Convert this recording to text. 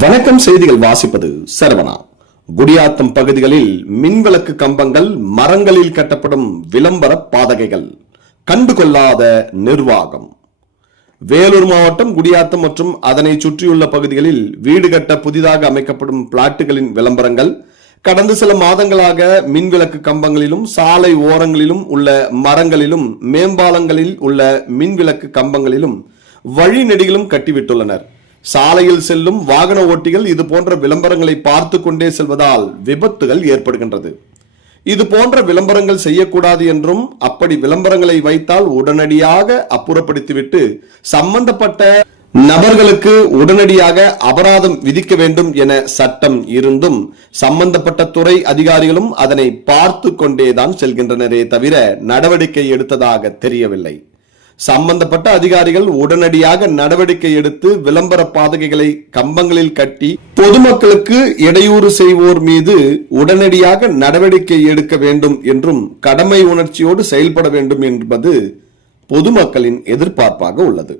வணக்கம். செய்திகள் வாசிப்பது சரவணா. குடியாத்தம் பகுதிகளில் மின்விளக்கு கம்பங்கள், மரங்களில் கட்டப்படும் விளம்பர பாதகைகள், கண்டுகொள்ளாத நிர்வாகம். வேலூர் மாவட்டம் குடியாத்தம் மற்றும் அதனை சுற்றியுள்ள பகுதிகளில் வீடு கட்ட புதிதாக அமைக்கப்படும் பிளாட்டுகளின் விளம்பரங்கள் கடந்த சில மாதங்களாக மின்விளக்கு கம்பங்களிலும், சாலை ஓரங்களிலும் உள்ள மரங்களிலும், மேம்பாலங்களில் உள்ள மின்விளக்கு கம்பங்களிலும் வழிநெடுகிலும் கட்டிவிட்டுள்ளனர். சாலையில் செல்லும் வாகன ஓட்டிகள் இது போன்ற விளம்பரங்களை பார்த்து கொண்டே செல்வதால் விபத்துகள் ஏற்படுகின்றது. இது போன்ற விளம்பரங்கள் செய்யக்கூடாது என்றும், அப்படி விளம்பரங்களை வைத்தால் உடனடியாக அப்புறப்படுத்திவிட்டு சம்பந்தப்பட்ட நபர்களுக்கு உடனடியாக அபராதம் விதிக்க வேண்டும் என சட்டம் இருந்தும் சம்பந்தப்பட்ட துறை அதிகாரிகளும் அதனை பார்த்து கொண்டேதான் செல்கின்றனரே தவிர நடவடிக்கை எடுத்ததாக தெரியவில்லை. சம்பந்தப்பட்ட அதிகாரிகள் உடனடியாக நடவடிக்கை எடுத்து விளம்பர பாதகைகளை கம்பங்களில் கட்டி பொதுமக்களுக்கு இடையூறு செய்வோர் மீது உடனடியாக நடவடிக்கை எடுக்க வேண்டும் என்றும் கடமை உணர்ச்சியோடு செயல்பட வேண்டும் என்பது பொதுமக்களின் எதிர்பார்ப்பாக உள்ளது.